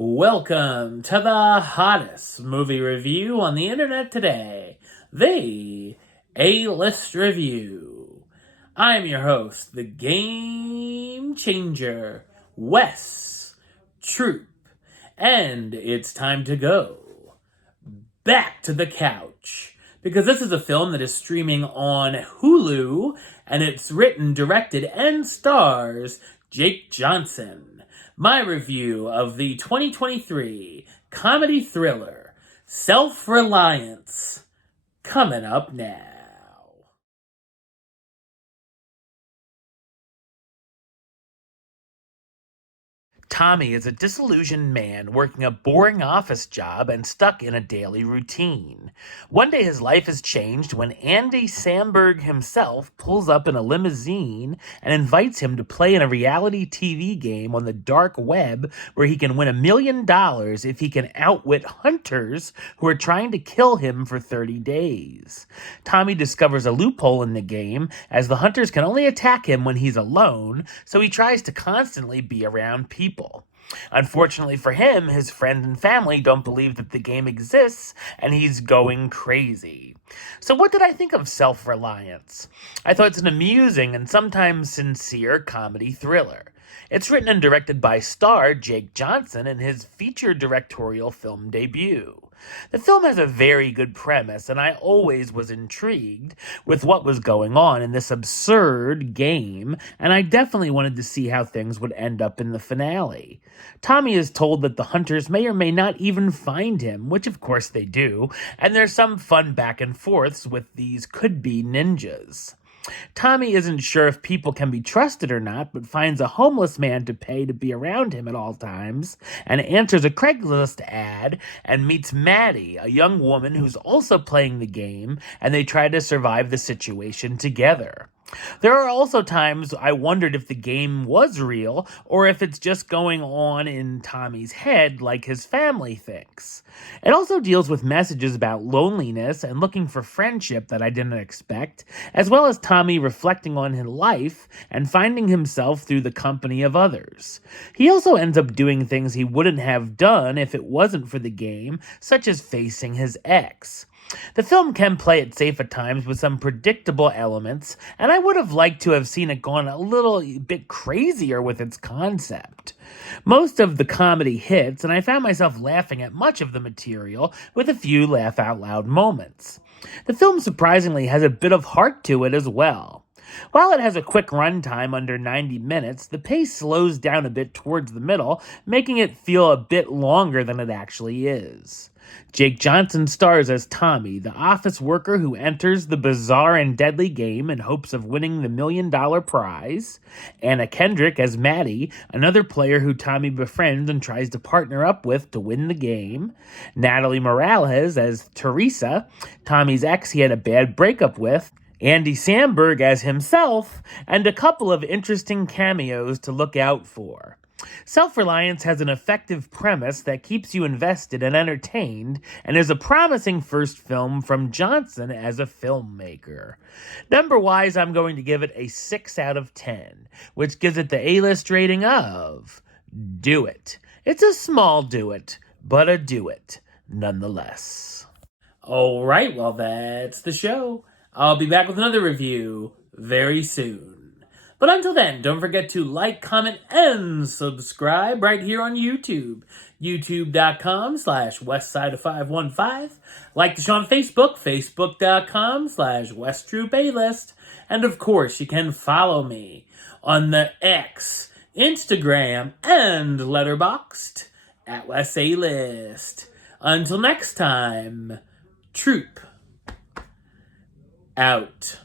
Welcome to the hottest movie review on the internet today, the A-List Review. I'm your host, the Game Changer, Wes Troop, and it's time to go back to the couch, because this is a film that is streaming on Hulu, and it's written, directed, and stars Jake Johnson. My review of the 2023 comedy thriller Self-Reliance, coming up now. Tommy is a disillusioned man working a boring office job and stuck in a daily routine. One day his life is changed when Andy Samberg himself pulls up in a limousine and invites him to play in a reality TV game on the dark web where he can win $1 million if he can outwit hunters who are trying to kill him for 30 days. Tommy discovers a loophole in the game as the hunters can only attack him when he's alone, so he tries to constantly be around people. Unfortunately for him, his friends and family don't believe that the game exists, and he's going crazy. So what did I think of Self-Reliance? I thought it's an amusing and sometimes sincere comedy thriller. It's written and directed by star Jake Johnson in his feature directorial film debut. The film has a very good premise, and I always was intrigued with what was going on in this absurd game, and I definitely wanted to see how things would end up in the finale. Tommy is told that the hunters may or may not even find him, which of course they do, and there's some fun back and forths with these could-be ninjas. Tommy isn't sure if people can be trusted or not, but finds a homeless man to pay to be around him at all times, and answers a Craigslist ad and meets Maddie, a young woman who's also playing the game, and they try to survive the situation together. There are also times I wondered if the game was real or if it's just going on in Tommy's head like his family thinks. It also deals with messages about loneliness and looking for friendship that I didn't expect, as well as Tommy reflecting on his life and finding himself through the company of others. He also ends up doing things he wouldn't have done if it wasn't for the game, such as facing his ex. The film can play it safe at times with some predictable elements, and I would have liked to have seen it gone a little bit crazier with its concept. Most of the comedy hits, and I found myself laughing at much of the material, with a few laugh-out-loud moments. The film surprisingly has a bit of heart to it as well. While it has a quick runtime under 90 minutes, the pace slows down a bit towards the middle, making it feel a bit longer than it actually is. Jake Johnson stars as Tommy, the office worker who enters the bizarre and deadly game in hopes of winning the $1 million prize. Anna Kendrick as Maddie, another player who Tommy befriends and tries to partner up with to win the game. Natalie Morales as Teresa, Tommy's ex he had a bad breakup with. Andy Samberg as himself, and a couple of interesting cameos to look out for. Self-Reliance has an effective premise that keeps you invested and entertained, and is a promising first film from Johnson as a filmmaker. Number-wise, I'm going to give it a 6 out of 10, which gives it the A-list rating of do it. It's a small do it, but a do it nonetheless. Alright, well that's the show. I'll be back with another review very soon. But until then, don't forget to like, comment, and subscribe right here on YouTube. YouTube.com/Westside515. Like the show on Facebook, Facebook.com/WestTroopAlist. And of course, you can follow me on the X, Instagram, and Letterboxd at WesAlist. Until next time, Troop out.